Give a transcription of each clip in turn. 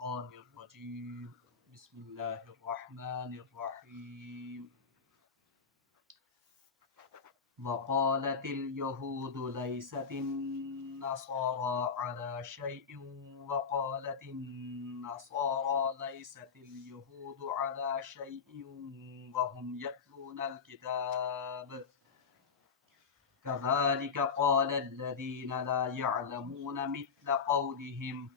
الشيطان الرجيم بسم الله الرحمن الرحيم وقالت اليهود ليست النصارى على شيء وقالت النصارى ليست اليهود على شيء وهم يتلون الكتاب كذلك قال الذين لا يعلمون مثل قولهم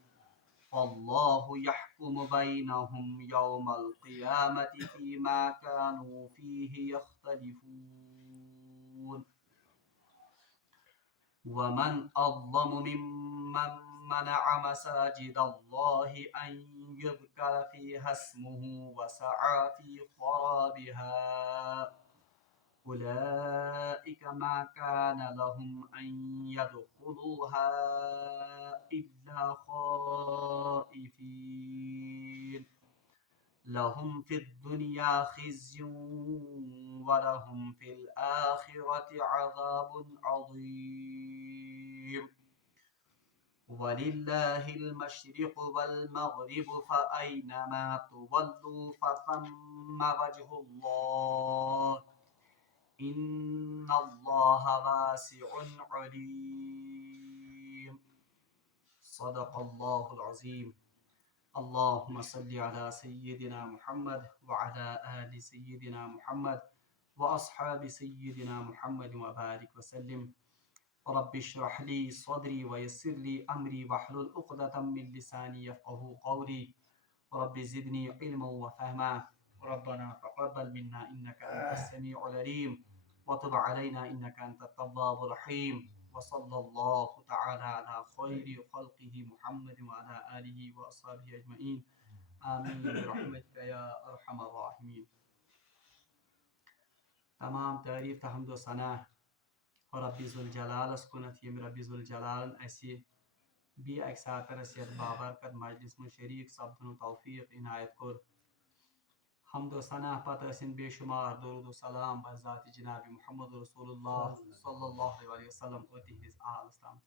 فالله يحكم بينهم يوم القيامة فيما كانوا فيه يختلفون ومن أظلم ممن منع مساجد الله أن يذكر فيها اسمه وسعى في خرابها أولئك ما كان لهم أن يدخلوها إلا خائفين لهم في الدنيا خزي ولهم في الآخرة عذاب عظيم ولله المشرق والمغرب فأينما تولوا فثم وجه الله إن الله واسع عليم صدق الله العظيم اللهم صل على سيدنا محمد وعلى آل سيدنا محمد وأصحاب سيدنا محمد وبارك وسلم رب اشرح لي صدري ويسر لي أمري واحلل عقدة من لساني يفقهوا قولي رب زدني علما وفهما ربنا تقبل منا إنك أنت السميع العليم وتب علينا إنك أنت التواب الرحيم وصلى الله تعالى على خير خلقه محمد وعلى آله وأصحابه أجمعين آمين برحمتك يا أرحم الراحمين. تمام تعریف تہ حمد و ثنا ربی ذوالجلالس کنت یم ربی ذوالجلالن اسی بی اکہ ساتن اس یتھ بابرکت مجلس من شریک سپدن توفیق عنایت کور حمد و ثنا پتہ ٲسِن بے شمار درود و سلام بذات جناب محمد رسول اللہ صلی اللہ علیہ وسلم اور تہندس آلس تام.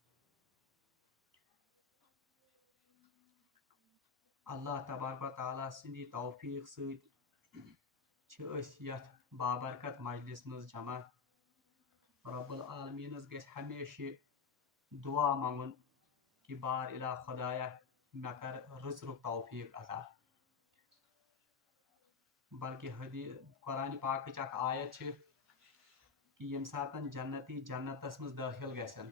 اللہ تبارک و تعالیٰ سندی توفیق ست یتھ بابرکت مجلس مز جمع. رب العالمینس گژھِ ہمیشہ دعا منگُن کہ بار الہ خدایا مے کر رٕژرُک توفیق عطا. بلکہ قرآن پاکچ اکھ آیت چھ کہ یم ساتن جنتی جنتس مز داخل گژھن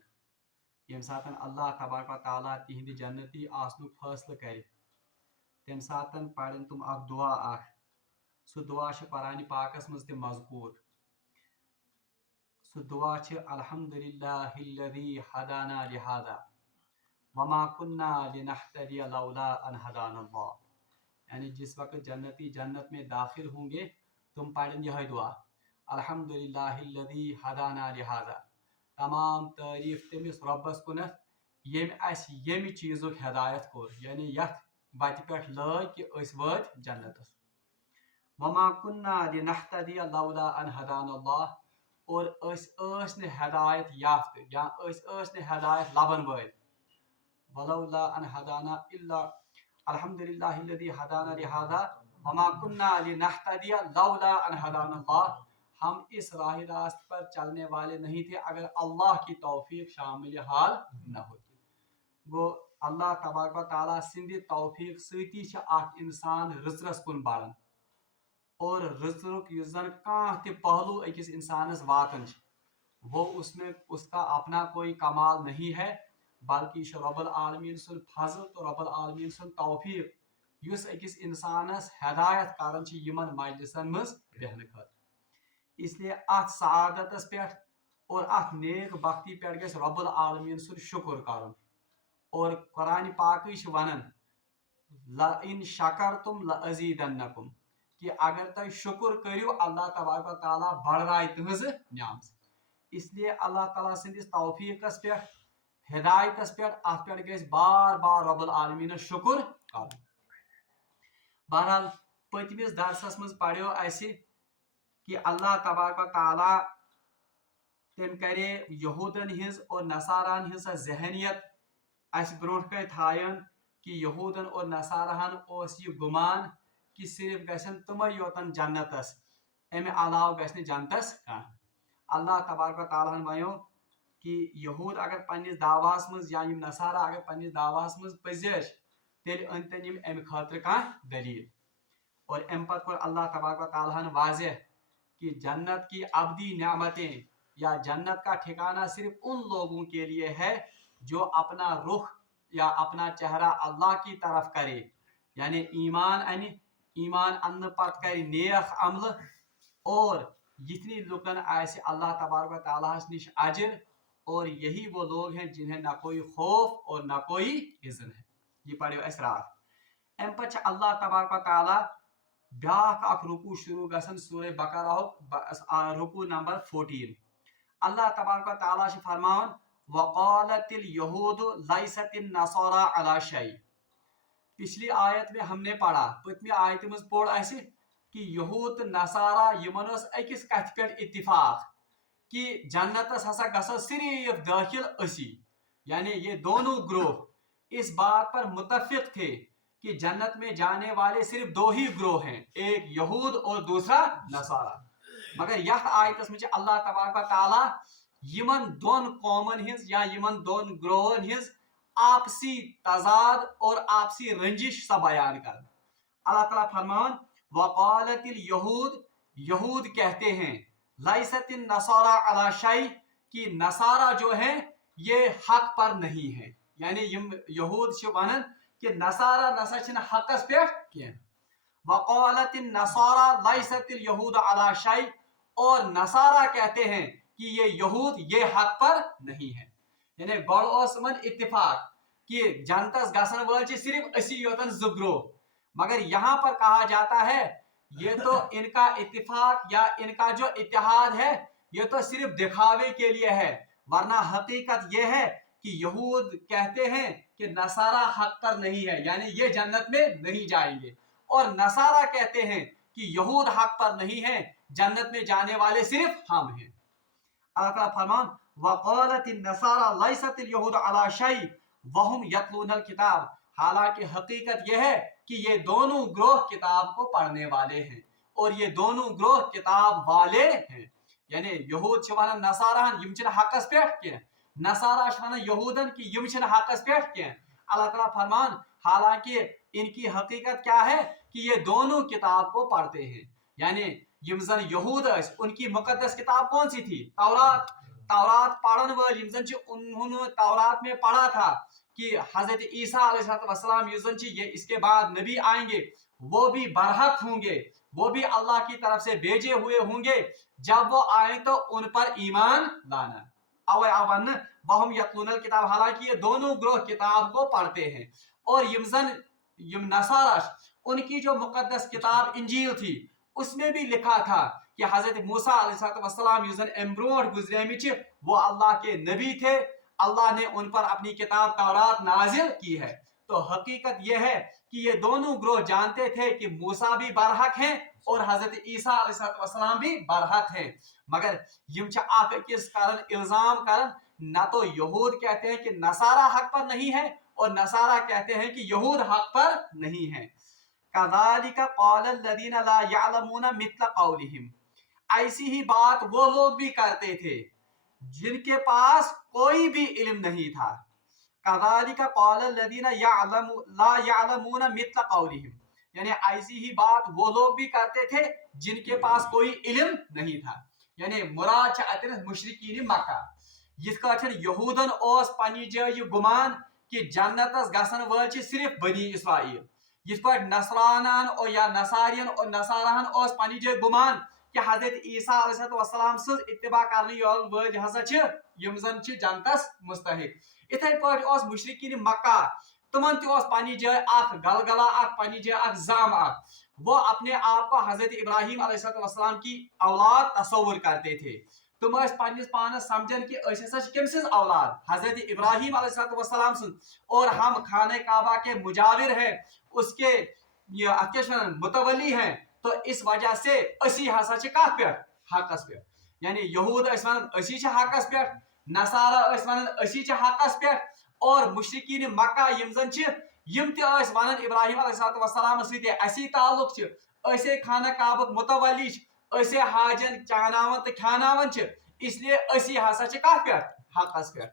یم ساتن اللہ تبارک و تعالیٰ تہندِ جنتی آسنُک فٲصلہٕ کرِ تمہِ ساتن پرن تم اکھ دعا اکھ. سُہ دعا چھ قرآن پاکس مز تہِ مذکور. سُہ دعا چھ الحمدللہ الذی ہدانا لہذا وما كنا لنہتدی لولا ان ہدانا اللہ. یعنی جس وقت جنتی جنت میں داخل ہوں گے تم پڑھیں یہ دعا الحمدللہ الذی ہدانا لہذا. تمام تعریف تمس ربس کنت یم اس یم چیزک ہدایت کور یعنی یتھ وتہ پہ لٲگۍ کہ أسۍ وٲتۍ جنتس. وما كنا لنہتدی لولا ان ہدانا اللہ اور ٲسۍ نہٕ ہدایت یافتہ یا ٲسۍ نہٕ ہدایت لبن وٲلۍ. ولولا ان ہدانا الا الحمدللہ الذی ہدانا لہذا وما كنا لنہتدی لولا ان ہدانا اللہ. ہم اس راہ راست پر چلنے والے نہیں تھے اگر اللہ کی توفیق شامل حال نہ ہوتی. گو اللہ تبارک و تعالیٰ سندِ توفیق سۭتی چھ اکھ انسان رٕژرس کُن بڑان اور رٕژرُک یُس زن کانٛہہ تہِ پہلو أکِس انسانس واتان چھ وہ اس کا اپنا کوئی کمال نہیں ہے بلکہ یہ رب العالمین سن فضل تو رب العالمین سن توفیق یس أکِس انسانس ہدایت کران چھ یمن مجلسن مز بیہنہٕ خٲطرٕ. اس لیے اتھ سعادتس پہ اور اتھ نیک بختی پہ گژھِ رب العالمین سن شکر کرُن. اور قرآن پاکٕے چھ ونان لئن شکرتم لأزیدنکم کہ اگر تُہۍ شکر کٔرِو اللہ تبارک و تعالیٰ بڑرایہِ تُہنٛزٕ نعمژٕ. اس لیے اللہ تعالیٰ سندس توفیقس پہ ہدایتس پہ ات پہ گژھِ بار بار رب العالمینس شکر کرُن. بہرحال پٔتمِس درسس منٛز پریو اسہِ کہ اللہ تبارک و تعالیٰ تم کرے یہودن ہنز اور نصاران ہنز ذہنیت اس برونٛٹھ کنے تھایان कि यहूदन और नसारहन ओस ये गुमान कि सिर्फ गसन तुम योतन जन्नतस अमे अलाव गस जन्नतस कह। अल्लाह तबारक ताला वनो कि यहूद अगर पन्निस दावास मज या यम नसारा अगर पन्निस दावास मज पजर तेल अनतन यम अमि खातिर कह दलील। और अम पत कोर अल्लाह तबारक ताला वाज़ेह कि जन्नत की अबदी नेमतें या जन्नत का ठिकाना सिर्फ उन लोगों के लिए है जो अपना रुख या अपना चेहरा अल्लाह की तरफ करे, यानी ईमान अन, ईमान अन्न पत करे नेक अमल, और जितनी लुकन आसे अल्लाह तबारक ताला निश अजर, और यही वो लोग हैं जिन्हें ना कोई खौफ और ना कोई हिज़न है। ये पढ़ो अस रात। अम पे अल्लाह तबारक ताला ब्याख अख रुकू शुरू गसन सूरह बकरा रुकू नंबर 14। अल्लाह तबारक ताला फरमान वक़ालतिल यहूदु लैसतिन नसारा अला शै। पिछली आयत में हमने पढ़ा, पत्मी आयत में पढ़ ऐसे कि यहूद नसारा यमन अकिस कथ पे इत्तिफाक कि जन्नतस हसा गसो सिर्फ दाखिल असी, यानी ये दोनों ग्रोह इस बात पर मुतफिक थे कि जन्नत में जाने वाले सिर्फ दो ही ग्रोह हैं, एक यहूद और दूसरा नसारा। मगर यह आयत में अल्लाह तबारक ताला यमन दोन कौमन हिज या यमन दोन ग्रोहन हिज आपसी तजाद और आपसी रंजिश सा बयान कर। अल्लाह ताला फरमान वक़ालतिल यहूद, यहूद कहते हैं, लैसतिन नसारा अला शै, कि नसारा जो है ये हक पर नहीं है, यानी यहूद वनन कि नसारा नसा छिन हकस पे कह। वक़ालतिन नसारा लैसतिल यहूद अला शै, और नसारा कहते हैं कि ये यहूद ये हक पर नहीं है। यानी गोल इत्तिफाक कि जनतस गसन वल सिर्फ असी योतन जुग्रो, मगर यहाँ पर कहा जाता है ये तो इनका इत्तिफाक या इनका जो इत्तेहाद है ये तो सिर्फ दिखावे के लिए है, वरना हकीकत ये है कि यहूद कहते हैं कि नसारा हक पर नहीं है, यानी ये जन्नत में नहीं जाएंगे, और नसारा कहते हैं कि यहूद हक पर नहीं है, जन्नत में जाने वाले सिर्फ हम हैं। अल्लाह फरमान वक़ालतिन नसारा लैसतिल यहूद अला शै वहुम यतलूनल किताब, हालांकि हकीकत यह है कि ये दोनों ग्रोह किताब को पढ़ने वाले हैं, और ये दोनों ग्रोह किताब वाले हैं। यानी यहूद वन नसारान यम हकस पे कह, नसारा वन यहूदन कि यम हकस पे कह। अल्लाह ताला फरमान हालांकि इनकी हकीकत क्या है कि ये दोनों किताब को पढ़ते हैं, यानी यम जन यहूद उनकी मुकद्दस किताब कौन सी थी? तौरात। तौरात पढ़न वाल उन्होंने तौरात में पढ़ा था कि हजरत ईसा अलैहिस्सलाम ये इसके बाद नबी आएंगे, वो भी बरहक होंगे, वो भी अल्लाह की तरफ से भेजे हुए होंगे, जब वो आए तो उन पर ईमान लाना। अवन वहम यतलूनल किताब, हालांकि ये दोनों ग्रोह किताब को पढ़ते हैं। और यम नसारा उनकी जो मुकद्दस किताब इंजील थी उसमें भी लिखा था कि हजरत मूसा अलैहिस्सलाम एम्ब्रोड गुजरे वो अल्लाह के नबी थे, अल्लाह ने उन पर अपनी किताब तौरात नाजिल की है। तो हकीकत यह है कि ये दोनों ग्रोह जानते थे कि मूसा भी बरहक हैं और हजरत ईसा अलैहिस्सलाम भी बरहक हैं, मगर यम किस कारण इल्जाम करन, ना तो यहूद कहते हैं कि नसारा हक पर नहीं है और नसारा कहते हैं कि यहूद हक पर नहीं है। कज़ालिका क़ालल लज़ीना ला यअलमूना मिस्ल क़ौलिहिम, ऐसी ही बात वो लोग भी करते थे जिनके पास कोई भी इल्म नहीं था। कज़ालिका क़ालल लज़ीना ला यअलमूना मिस्ल क़ौलिहिम, यानी ऐसी ही बात वो लोग भी करते थे जिनके पास कोई इल्म नहीं था। यानी मुराद अतन मुशरिकीन मक्का, जिसका यहूदन ओस पन्नी जय गुमान कि जन्नतस गसन वल सिर्फ बनी इसराइल, जिस पर नसरानान और या नसारियन और नसारान ओस पन्नी जय गुमान कि हजरत ईसा अलैहिस्सलाम सज इत्तिबा करने वल हसा यम जन जन्नतस मुस्तहिक। इथे पट ओस मुशरिकीन मक्का तुमन ते ओस पन्नी जय अख गलगला अख पन्नी जय अख जाम अख, वो अपने आप को हजरत इब्राहिम अलैहिस्सलाम की औलाद तस्वुर करते थे। तुम पन्निस पानस समझन कि कम सिज औलाद हजरत इब्राहिम अलैहिस्सलाम सुन, और हम खाने काबा के मुजाविर हैं, उसके मुतवली हैं, तो इस वजह से असी हसा कत पे हकस पे, यानी यहूद वन असी हकस पे, नसारा वन असी हकस पे, और मुशरिकीन मक्का यम जन یم تہ ٲسۍ ونان ابراہیم علیہ السلام سۭتۍ اسی تعلق چھ أسے خانہ کعبک متولی أسے حاجن چاناون تو کھاناون چھ اس لیے اسی ہسا چھ کتھ پہ حقس پہ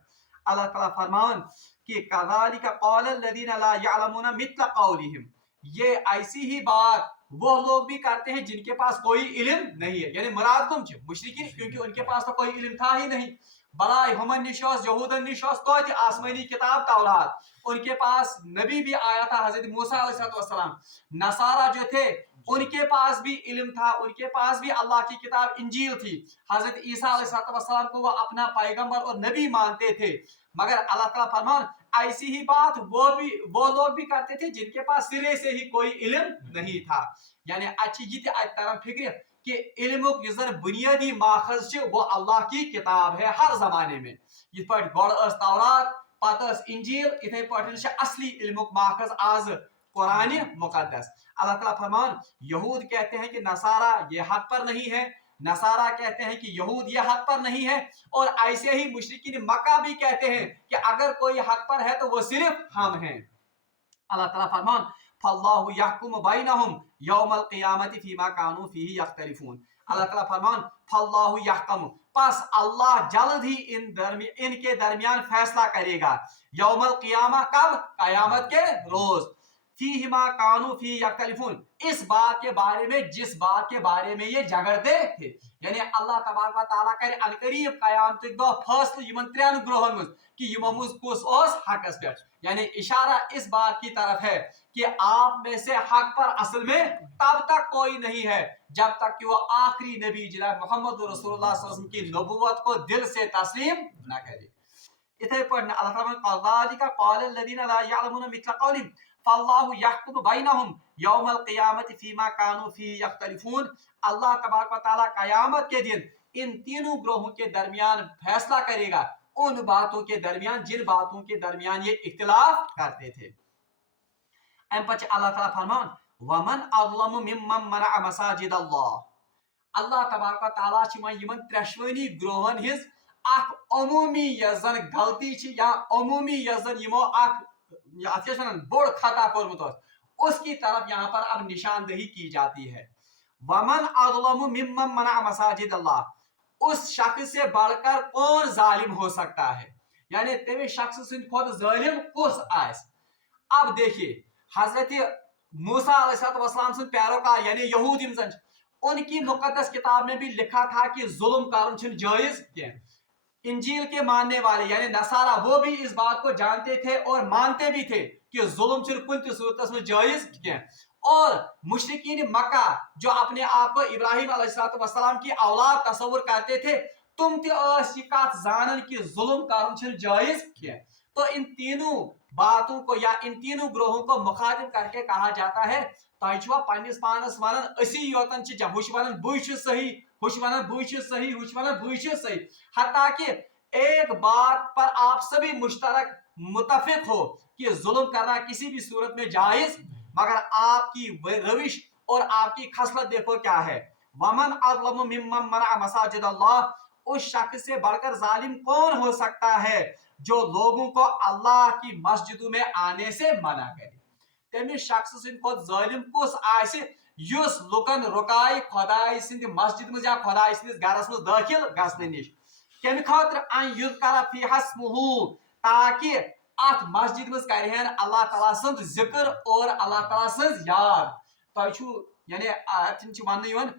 اللہ تعالیٰ فرمان کہ کذالک قال الذین لا یعلمون مثل قولہم یہ ایسی ہی بات وہ لوگ بھی کرتے ہیں جن کے پاس کوئی علم نہیں ہے یعنی مراد کم چھ مشرکین کیونکہ ان کے پاس تو کوئی علم تھا ہی نہیں بلائے ہمن نش یہودن نش توتہ آسمانی کتاب تورات ان کے پاس نبی بھی آیا تھا حضرت موسیٰ علیہ السلام نصارہ جو تھے ان کے پاس بھی علم تھا ان کے پاس بھی اللہ کی کتاب انجیل تھی حضرت عیسیٰ علیہ السلام کو وہ اپنا پیغمبر اور نبی مانتے تھے مگر اللہ تعالیٰ فرمان ایسی ہی بات وہ لوگ بھی کرتے تھے جن کے پاس سرے سے ہی کوئی علم نہیں تھا یعنی اچھی یہ ترم فکر کہ علم بنیادی ماخذ وہ اللہ کی کتاب ہے ہر زمانے میں یہ پہ گوڑ تورات پتہ انجیل اتھے پہ اصلی علم ماخذ آز قرآن مقدس اللہ تعالیٰ فرمان یہود کہتے ہیں کہ نصارہ یہ حق پر نہیں ہے نصارہ کہتے ہیں کہ یہود یہ حق پر نہیں ہے اور ایسے ہی مشرکین مکہ بھی کہتے ہیں کہ اگر کوئی حق پر ہے تو وہ صرف ہم ہیں اللہ تعالیٰ فرمان فاللہ یحکم بینہم یوم القیامت فیما کانوا فیہ یختلفون اللہ تعالیٰ فرمان فاللہ یحکم پس اللہ جلد ہی ان کے درمیان فیصلہ کرے گا یوم القیامہ کب قیامت کے روز فیہما کانوا فیہ یختلفون اس بات کے بارے میں جس بات کے بارے میں یہ جھگڑتے تھے یعنی اللہ تبارک و تعالیٰ کرے عنقریب قیامت دہ فیصلہ یمن ترین گروہن مز کہ یمو مز کس اوس حقس پہ یعنی اشارہ اس بات کی طرف ہے کہ آپ میں سے حق پر اصل میں تب تک کوئی نہیں ہے جب تک کہ وہ آخری نبی جناب محمد رسول اللہ صلی اللہ علیہ وسلم کی نبوت کو دل سے تسلیم نہ کرے اتھے پہ اللہ تعالیٰ قال الذین لا یعلمون مثل قولہم فاللہ یحکم بینہم یوم القیامت فیما کانوا فیہ یختلفون اللہ تبارک و تعالیٰ قیامت کے دن ان تینوں گروہوں کے درمیان فیصلہ کرے گا ان باتوں کے درمیان جن باتوں کے درمیان یہ اختلاف کرتے تھے ام پچ اللہ تعالیٰ فرمان ومن اظلم ممن منع مساجد اللہ تبارک و تعالیٰ یمن ترشوانی گروہن ہز اخ عمومی یزن غلطی یا عمومی یزن یمو اخ بڑ خطا کورمت اس کی طرف یہاں پر اب نشاندہی کی جاتی ہے ومن اظلم ممن منع مساجد اللہ اس شخص سے بڑھ کر کون ظالم ہو سکتا ہے یعنی تمہیں شخص سے خود ظالم کس آئس اب دیکھیے حضرت موسیٰ علیہ السلام سے پیروکار یعنی یہود ان کی مقدس کتاب میں بھی لکھا تھا کہ ظلم کرن چھن جائز کیا انجیل کے ماننے والے یعنی نصارہ وہ بھی اس بات کو جانتے تھے اور مانتے بھی تھے کہ ظلم چھن کن تی صورت میں جائز کیا اور مشرکین مکہ جو اپنے آپ کو ابراہیم علیہ السلام کی اولاد تصور کرتے تھے تم تی یہ کت زانن کہ ظلم کرن چھن جائز کیا تو ان تینوں باتوں کو یا ان تینوں گروہوں کو مخاطب کر کے کہا جاتا ہے تہ چھوا پنس پانس ونان اسی یوتن چھ ہوش ونان بہ صحیح ہوش ونان بہ صحیح ہوش ونان بہ صحیح حتیٰ کہ ایک بات پر آپ سبھی مشترک متفق ہو کہ ظلم کرنا کسی بھی صورت میں جائز مگر آپ کی روش اور آپ کی خصلت دیکھو کیا ہے ومن اظلم ممن منع مساجد اللہ اس شخص سے بڑھ کر ظالم کون ہو سکتا ہے جو لوگوں کو اللہ کی مسجدوں میں آنے سے منع کرے تمہیں شخص سن خود ظالم کس آئے یس لکن رکائے خدائے سند مسجد مز یا خدائے سندس گھرس مز داخل گھنہ نش کمہ خاطر ان یذکر فی اسمہ تاکہ ات مسجد مز کرہن اللہ تعالیٰ سند ذکر اور اللہ تعالیٰ سند یاد تہ یعنی اتن ون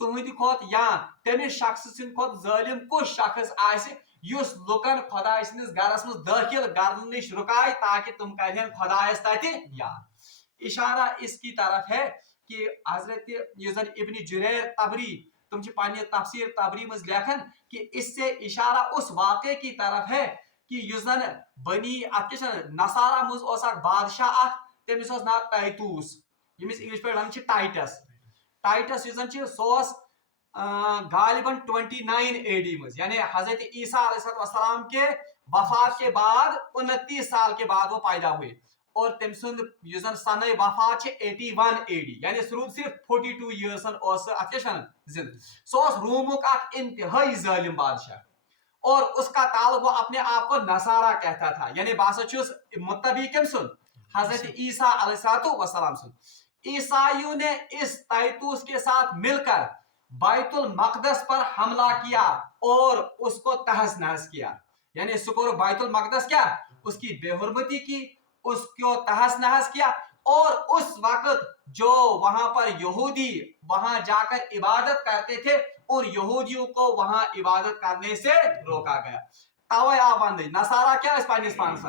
تہند کھت یا تمس شخص سند کھت ظالم کس شخص آئے یس لکن خدائے سندس گھرس مز داخل گھر نش رکائے تاکہ تم کرہن خدائس تتہ یاد اشارہ اس کی طرف ہے کہ حضرت ابن جریر طبری تم پنہ تفسیر طبری مز لکھن کہ اس سے اشارہ اس واقعے کی طرف ہے کہ یزن بنی نصارہ مز بادشاہ تمس ناو ٹائٹوس یمس انگلش پہ ونان ٹائٹس سو غالباً 29 AD مز یعنی حضرت عیسیٰ علیہ السلام کے وفات کے بعد 29 سال کے بعد وہ پیدا ہوئے اور تم سند سنہ وفات 81 AD یعنی صرف 42 ایئرسن زند سو رومک اخ انتہائی ظالم بادشاہ اور اس کا تعلق وہ اپنے آپ کو نصارہ کہتا تھا یعنی باسا چھس متبی کم سن हजरत ईसा अलैहिस्सलाम सुन। ईसाइयों ने इस तैतूस के साथ मिलकर बैतुल मकदस पर हमला किया और उसको तहस नहस किया। यानी सुकोर बैतुल मकदस क्या, उसकी बेहुरमती की, उसको तहस नहस किया। और उस वक्त जो वहां पर यहूदी वहां जाकर इबादत करते थे, उन यहूदियों को वहां इबादत करने से रोका गया। तवे आ वंद नसारा क्या पन्निस पानस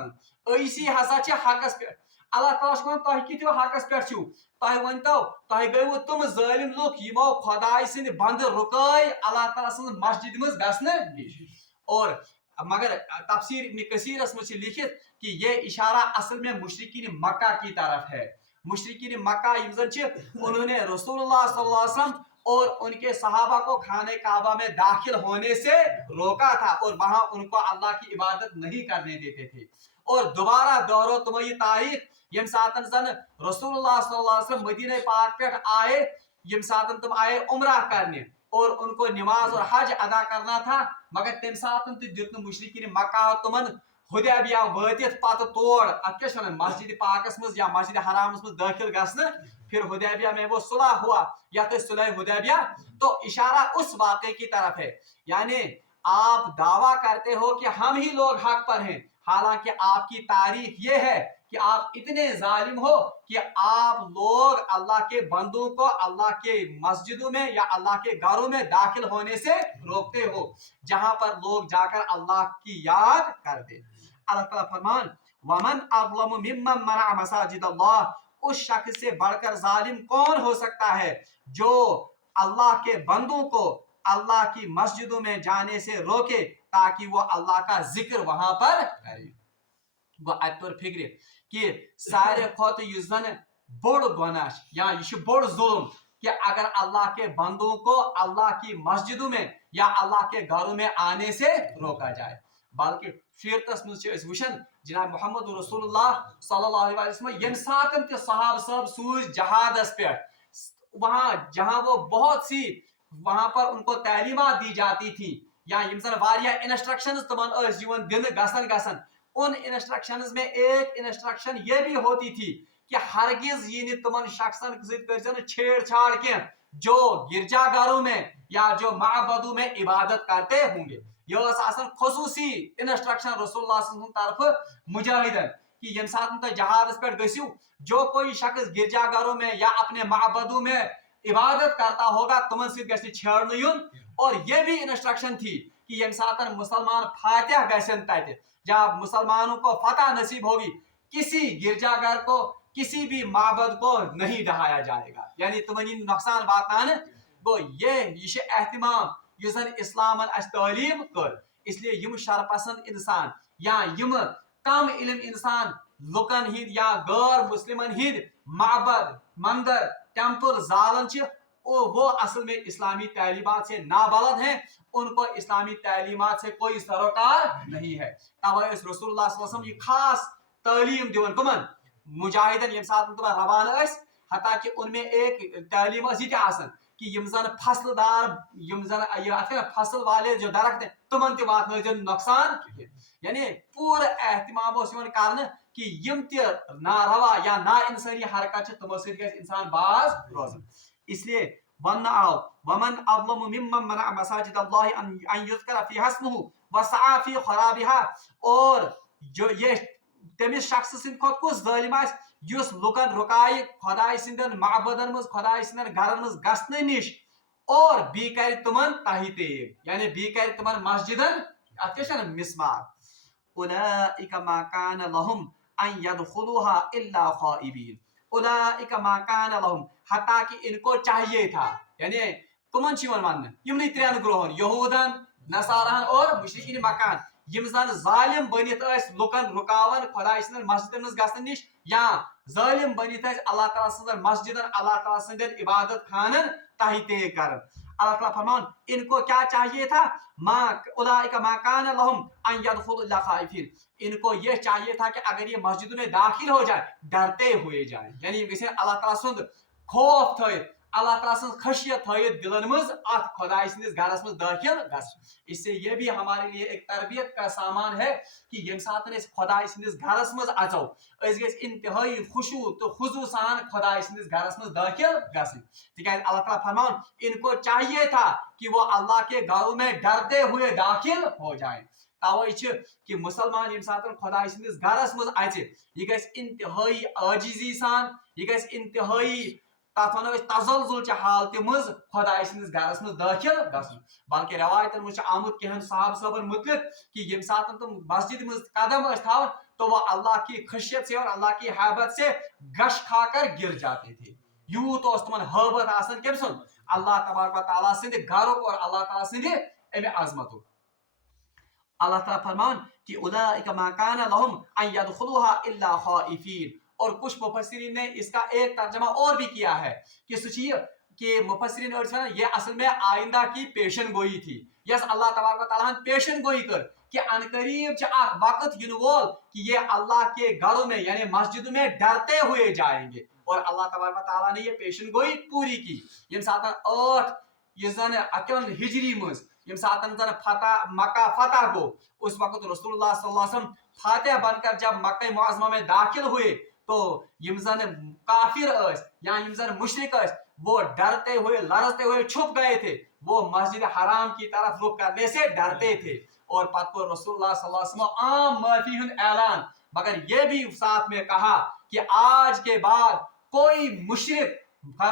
ऐसी हसा हकस पे अल्लाह ताला तुम कितो हकस पे तुम वनतो तुम गो तुम जालिम लुक यमो खुदाई सिंद बंद रुकाय अल्लाह ताला सिंद मस्जिद मज गसने निश। और मगर तफसीर इब्न कसीर में लिखित कि ये इशारा असल में मुशरिकीन मक्का की तरफ है। मुशरिकीन मक्का उन्होंने रसूलुल्लाह सल्लल्लाहु अलैहि वसल्लम और उनके सहाबा को खाने काबा में दाखिल होने से रोका था और वहां उनको अल्लाह की इबादत नहीं करने देते थे। और दोबारा दोहरो तुम्हें ये तारीख यम सातन जन रसूलुल्लाह सल्लल्लाहु अलैहि वसल्लम मदीना पाक पे आए, यम सातन तुम आए उम्रा करने और उनको नमाज और हज अदा करना था, मगर तम सातन दित मुशरिकीन मक्का तुमन हुदैबिया वतित पत तोड़ अत मस्जिद पाकस मज या मस्जिद हरामस मज दाखिल गसने। फिर हुदैबिया में वो सुलह हुआ या तो सुलह हुदैबिया। तो इशारा उस वाक़े की तरफ है। यानी आप दावा करते हो कि हम ही लोग हक पर हैं, हालांकि आपकी तारीफ ये है कि आप इतने जालिम हो कि आप लोग अल्लाह के बंदों को अल्लाह के मस्जिदों में या अल्लाह के घरों में दाखिल होने से रोकते हो, जहां पर लोग जाकर अल्लाह की याद करते। अल्लाह ताला फरमान वमन अज़लमु मिम्मन मना मसाजिद अल्लाह, उस शख्स से बढ़कर जालिम कौन हो सकता है जो अल्लाह के बंदों को अल्लाह की मस्जिदों में जाने से रोके ताकि वो अल्लाह का जिक्र वहां पर करे। वो अतुर फिक्र कि सारे खोत युजन बड़ गुनाह या ये बड़ जुल्म कि अगर अल्लाह के बंदों को अल्लाह की मस्जिदों में या अल्लाह के घरों में आने से रोका जाए। बल्कि सीरतस मज वुचन जनाब मोहम्मद रसूलुल्लाह सल्लल्लाहु अलैहि वसल्लम यम सातन के सहाब सब सूज जहादस पे वहां जहां वो बहुत सी वहां पर उनको तालीमात दी जाती थी या यम सन वारिया इंस्ट्रक्शंस तमन जीवन दिन गसन गसन। उन इंस्ट्रक्शंस में एक इंस्ट्रक्शन ये भी होती थी कि हरगिज ये तुमन शख्सन से छेड़छाड़ के जो गिरजाघरों में या जो माबदों में इबादत करते होंगे। यह खसूसी इंस्ट्रक्शन रसूलुल्लाह तरफ मुजाहिदन कि यम साथ तुम जहाज पे गसियो, जो कोई शख्स गिरजाघरों में या अपने माबदों में इबादत करता होगा तुमन से गसी छेड़न युन। और यह भी इंस्ट्रक्शन थी कि यम साथ मुसलमान फातिह गसन तत जब मुसलमानों को फतह नसीब होगी, किसी गिरजाघर को किसी भी माबद को नहीं ढहाया जाएगा। यानी तुमन नुकसान वातान गो ये एहतमाम युजन इस्लामन अस तालीम कर। इसलिए यम शरपसंद इंसान या यम कम इल्म इंसान लुकन हिंद या गैर मुस्लिमन हिंद माबद मंदिर टेम्पल जालन वो असल में इस्लामी तालीमात से नाबलद हैं, उनको इस्लामी तालीमात से कोई सरोकार नहीं है। तब रसूलुल्लाह सल्लल्लाहु अलैहि वसल्लम ये खास तालीम दिवन कमन मुजाहिदन यम साथ तुम रवान हता कि उनमें एक तालीम कि यम जन फसलदार यम जन फसल वाले जो दरख्त हैं तुमन ते वात नुकसान। यानी पूरा एहतमाम कर कि यम ते नारवा या ना इंसानी हरकत तुमो से इंसान बाज रोजन। इसलिए वन आओ वमन अज़लमु मिम्मन मना मसाजिद अल्लाह अन युज़करा फीहा इस्मुहु वसआ फी खराबिहा। और जो ये तमिस शख्स सिंद खोत कुस जालिम आस युस लुकन रुकाय खुदाई सिंदन माबदन मज खुदाई सिंदन घरन मज गसने निश और बी कर तुमन ताहिते यानी बी कर तुमन मस्जिदन अतशन मिसमार। उलाइका मा कान लहुम अन यदखुलूहा इल्ला खाइबीन। उलाइका मा कान लहुम, हता कि इनको चाहिए था, यानी तुमन छिवन मान यमनी त्रेन ग्रोहन यहूदन नसारान और मुशरिकीन मकान यम जन जालिम बनित लुकन रुकावन खुदा मस्जिदन मज गसन निश या जालिम बनित अल्लाह ताला सदन मस्जिदन अल्लाह ताला सदन इबादत खानन ताहिते करन। अल्लाह ताला फरमान इनको क्या चाहिए था, मा उलाइका मा कान लहुम अन यदखुलू इल्ला खाइफिन। इनको ये चाहिए था कि अगर ये मस्जिद में दाखिल हो जाए डरते हुए जाए, यानी अल्लाह ताला सुन खौफ थे अल्लाह ताला सं खशियत थयित दिलन मज अत खुदाई सिंदिस घरस मज दाखिल गस। इससे ये भी हमारे लिए एक तरबियत का सामान है कि यम सातन इस खुदाई सिंदिस घरस मज अचो अस गस इंतहाई खुशू तो खुजू सान खुदाई सिंदिस घरस मज दाखिल गस। तिकाज अल्लाह ताला फरमान इनको चाहिए था कि वो अल्लाह के घरों में डरते हुए दाखिल हो जाए। तवे कि मुसलमान यम सातन खुदाई सिंदिस घरस मज अचे यह गस इंतहाई आजिजी सान यह गस इंतहाई तथ वो तजलजुल हालत मज खुदाई सिंदिस घरस मज दाखिल गसन। बल्कि रवायतन मज आमुत कहन साहब सबन मुतलिक कि यम सातन तुम मस्जिद मज कदम थावन तो वह अल्लाह की खशियत से और अल्लाह की हैबत से गश खाकर गिर जाते थे। यूत तुमन हैबत आसन कम सुन अल्लाह तबारक व तआला सिंद घरुक और अल्लाह ताला सिंद अमे अजमतुक। अल्लाह ताला फरमान कि उलाइका मा काना लहुम अन यदखुलूहा इल्ला खाइफीन। और कुछ मुफस्सिरीन ने इसका एक तर्जमा और भी किया है कि सोचिए कि मुफस्सिरीन ये असल में आइंदा की पेशन गोई थी। यस अल्लाह तबारक व तआला पेशन गोई कर कि अनकरीब वक्त इन वोल कि ये अल्लाह के घरों में यानी मस्जिदों में डरते हुए जाएंगे। और अल्लाह तबारक व तआला ने ये पेशन गोई पूरी की। यम सातन 8 यन अकल हिजरी मज यम सातन जन फतह मक्का फतह गो उस वक्त रसूलुल्लाह सल्लल्लाहु अलैहि वसल्लम फातिह बनकर जब मक्का मुअज़्ज़मा में दाखिल हुए तो यम जन काफिर या यम जन मुशरिक वो डरते हुए लरजते हुए छुप गए थे। वो मस्जिद हराम की तरफ रुख करने से डरते थे। और पत को रसूलुल्लाह सल्लल्लाहु अलैहि वसल्लम आम माफी हुन ऐलान मगर ये भी साथ में कहा कि आज के बाद कोई मुशरिक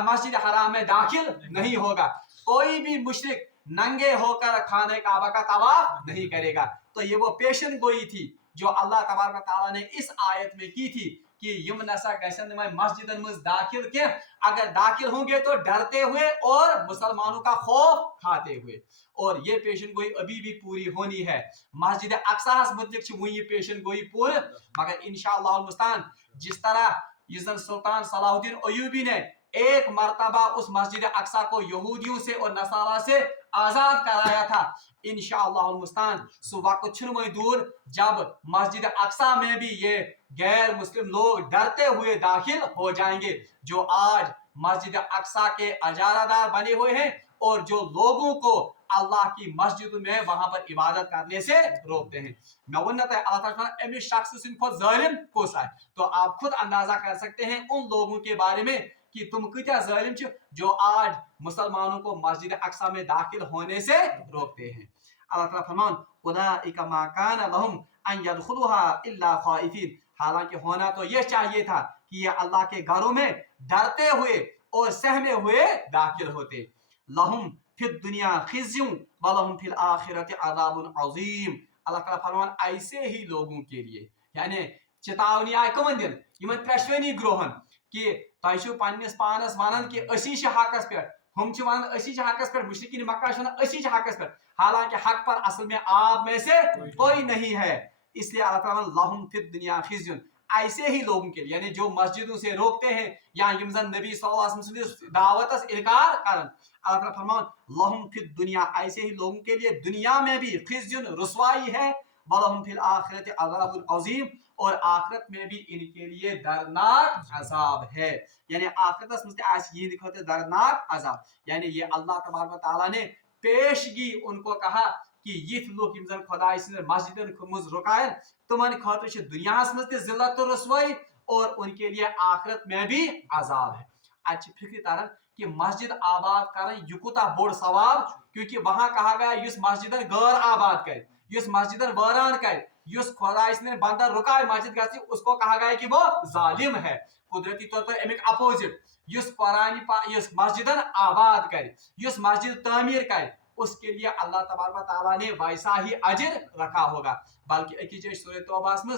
मस्जिद हराम में दाखिल नहीं होगा। कोई भी मुशरिक नंगे होकर खाने काबा का तवाफ नहीं करेगा। तो ये वो पेशन गोई थी जो अल्लाह तबारक व तआला ने इस आयत में की थी कि यम नसा गसन में मस्जिदन मज दाखिल के अगर दाखिल होंगे तो डरते हुए और मुसलमानों का खौफ खाते हुए। और ये पेशन गोई अभी भी पूरी होनी है। मस्जिद अक्सा मुतलिक वो ये पेशन गोई पूरी मगर इंशाअल्लाह मुस्तान जिस तरह यजन सुल्तान सलाहुद्दीन अय्यूबी ने एक मर्तबा उस मस्जिद अक्सा को यहूदियों से और नसारा से आजाद कराया था इंशाअल्लाह मुस्तान सुबह को छुनमई दूर जब मस्जिद अक्सा में भी ये गैर मुस्लिम लोग डरते हुए दाखिल हो जाएंगे जो आज मस्जिद अक्सा के अजारादार बने हुए हैं और जो लोगों को अल्लाह की मस्जिद में वहां पर इबादत करने से रोकते हैं। मैं उन्नत है अल्लाह ताला अमी शख्स सिन खुद जालिम कोस है। तो आप खुद अंदाजा कर सकते हैं उन लोगों के बारे में कि तुम कितना जालिम छ जो आज मुसलमानों को मस्जिद अक्सा में दाखिल होने से रोकते हैं। अल्लाह ताला फरमान उलाइका मा काना लहुम अन यदखुलूहा इल्ला खाइफीन। हालांकि होना तो ये चाहिए था कि ये अल्लाह के घरों में डरते हुए और सहमे हुए दाखिल होते। लहुम फिद दुनिया खिज़्युन व लहुम फिल आखिरति अज़ाबुन अज़ीम। अल्लाह ताला फरमान ऐसे ही लोगों के लिए यानी चेतावनी आय कमन दिन यमन त्रेशवेनी ग्रोहन कि तयशु पन्निस पानस वनन कि असी छ हकस पे हम छ वनन असी छ हकस पे मुशरिकीन मक्का छ असी छ हकस पे हालांकि हक पर असल में आप में से कोई नहीं है। इसलिए अल्लाह ताला लहुम फिद दुनिया खिज़्युन ऐसे ही लोगों के लिए यानी जो मस्जिदों से रोकते हैं या यमजन नबी सल्लल्लाहु अलैहि वसल्लम दावत इनकार करन अल्लाह ताला फरमान लहुम फिद दुनिया ऐसे ही लोगों के लिए दुनिया में भी खिज़्युन रुसवाई है व लहुम फिल आखिरति अज़ाबुन अज़ीम और आखिरत में भी इनके लिए दर्दनाक अजाब है। यानी आखिरत में आज ये दिखाते दर्दनाक अजाब यानी ये अल्लाह तबारक व तआला ने पेशगी उनको कहा कि ये लोग यमजन खुदा मस्जिदन मुज रुकायन तुमन खातिर छ दुनियास में जिल्लत और रुसवाई और उनके लिए आखिरत में भी अजाब है। अच्छी फिक्र तरन कि मस्जिद आबाद करन युकुता बोड़ सवाब क्योंकि वहां कहा गया युस मस्जिदन गैर आबाद कर युस मस्जिदन वरान कर युस खुदाई ने बंदा रुकाय मस्जिद गसी उसको कहा गया कि वो जालिम है। कुदरती तौर पर Amik opposite use Quran use मस्जिदन आबाद कर युस मस्जिद तामीर कर उसके लिए अल्लाह तबारक व तआला ने वैसा ही अजर रखा होगा। बल्कि अकी सूरह तौबा में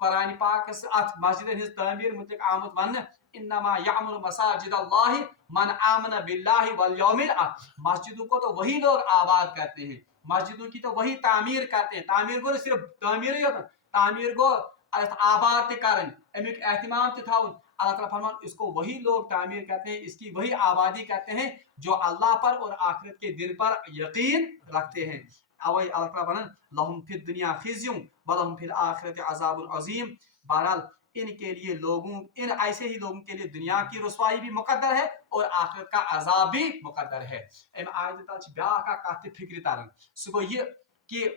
कुरान पाक अत मस्जिद हिज तामीर मुतल्लिक आमद वन इन्नमा यअमुरु मसाजिद अल्लाह मन आमन बिल्लाहि वल यौमिल आखिर। मस्जिदों को तो वही लोग आबाद करते हैं मस्जिदों की तो वही तामीर करते हैं। तामीर को सिर्फ तामीर ही होता तामीर को आबाद करन अमिक एहतमाम थाउन अल्लाह ताला फरमान इसको वही लोग तामीर करते हैं इसकी वही आबादी करते हैं जो अल्लाह पर और आखिरत के दिन पर यकीन रखते हैं। अवै अल्लाह ताला फरमान लहुम फिद दुनिया खिज़्युन व लहुम फिल आखिरति अज़ाबुन अज़ीम। बहरहाल ان کے لیے ان ایسے ہی لوگوں کے لیے دنیا کی رسوائی بھی مقدر ہے اور آخرت کا عذاب بھی مقدر ہے. ام آیت تل بیاکھ کت فکر تران سہ گو یہ کہ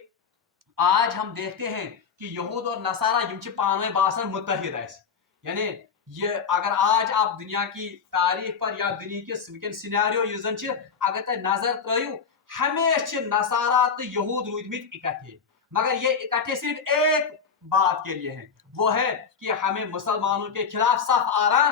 آج ہم دیکھتے ہیں کہ یہود اور نصارہ یم چھ پانویں باسان متحد اس یعنی یہ اگر آج آپ دنیا کی تاریخ پر یا دنیا کے ونکن سینیریو یس زن چھ اگر تہ نظر ترٲیِو ہمیشہ نصارہ تو یہود روٗدمٕتۍ اکٹھے مگر یہ اکٹھے صرف ایک بات کے لیے ہیں وہ ہے کہ ہمیں مسلمانوں کے خلاف صف آرا.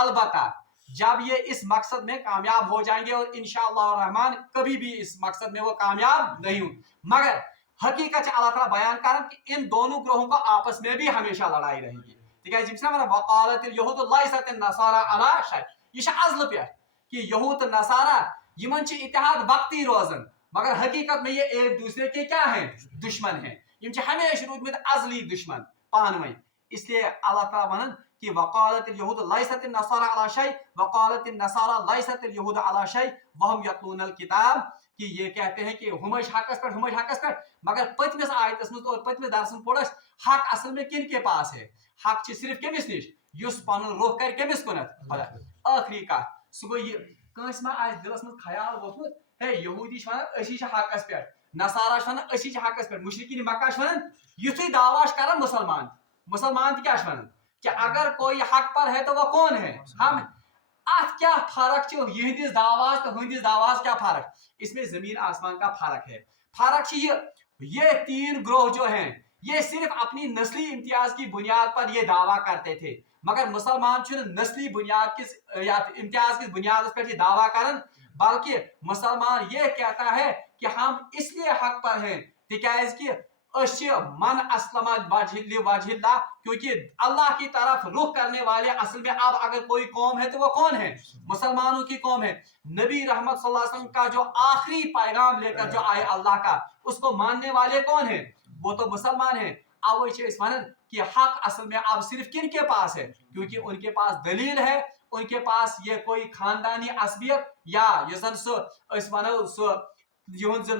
البتہ جب یہ اس مقصد میں کامیاب ہو جائیں گے اور انشاءاللہ الرحمن کبھی بھی اس مقصد میں وہ کامیاب نہیں ہوں مگر حقیقت اللہ تعالیٰ بیان کرن کہ ان دونوں گروہوں کو آپس میں بھی ہمیشہ لڑائی رہے گی. تکیازِ یِم چھِنہ وَنان وقالت اليهود ليست النصارى على شيء یہ چھِ ازلہٕ پٮ۪ٹھ کہ یہود تہٕ نصارہ یمن چھِ اتحاد وقتی روزن مگر حقیقت میں یہ ایک دوسرے کے کیا ہیں دشمن ہیں. یم چھِ ہمیشہ روٗدمٕتۍ ازلی دشمن پانوٕنۍ. اس لیے اللہ تعالیٰ ونان کہ وقالت اليهود ليست النصارى على شيء وقالت النصارى ليست اليهود على شيء وهم يتلون الكتاب کہ یہ کہتے ہیں کہ ہمش حقس پر مگر پتمس آیتس مز اور پتمس درس میں پوڑس حق اصل میں کن کے پاس ہے حق چھ صرف کمس نش یس پن رخ کر کمس کنت خدا. آخری کت سہ گو یہ کنس ما آس دلس مز خیال ووتمت ہے یہودی چھ ونان اسی چھ حقس پہ نصارہ چھ ونان اسی چھ حقس پہ مشرکین مکہ چھ ونان یتھے دعوا کرن مسلمان تہ کیا چھ ونان کہ اگر کوئی حق پر ہے تو وہ کون ہے ہم. ات کیا فرق یہندس دعواز تو ہندس دعواز کیا فرق اس میں زمین آسمان کا فرق ہے. فرق یہ تین گروہ جو ہیں یہ صرف اپنی نسلی امتیاز کی بنیاد پر یہ دعویٰ کرتے تھے مگر مسلمان چھن نسلی بنیاد کس یا امتیاز کس بنیاد پر یہ دعویٰ کرن بلکہ مسلمان یہ کہتا ہے کہ ہم اس لیے حق پر ہیں تکیاز کہ من اسلم وجہ اللہ کیونکہ اللہ کی طرف رخ کرنے والے اصل میں اب اگر کوئی قوم ہے تو وہ کون ہے مسلمانوں کی قوم ہے. نبی رحمت صلی اللہ علیہ وسلم کا جو آخری پیغام لے کر جو آئے اللہ کا اس کو ماننے والے کون ہیں وہ تو مسلمان ہیں. اب کہ حق اصل میں اب صرف کن کے پاس ہے کیونکہ ان کے پاس دلیل ہے ان کے پاس یہ کوئی خاندانی عصبیت یا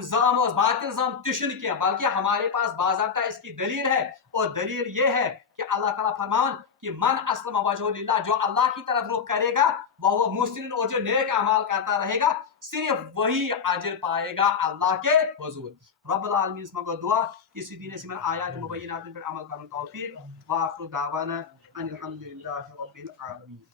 زام باطل زام تشن کیا بلکہ ہمارے پاس باضابطہ اس کی دلیل ہے اور دلیل یہ ہے کہ اللہ تعالیٰ فرمان کہ من اسلم وجہ للہ جو اللہ کی طرف رخ کرے گا وہ محسن اور جو نیک اعمال کرتا رہے گا صرف وہی اجر پائے گا اللہ کے حضور. رب العالمین اس مگو دعا اسی دین سے من آیات مبینات پر عمل کرنے توفیق. وآخر دعوانا ان الحمدللہ رب العالمین.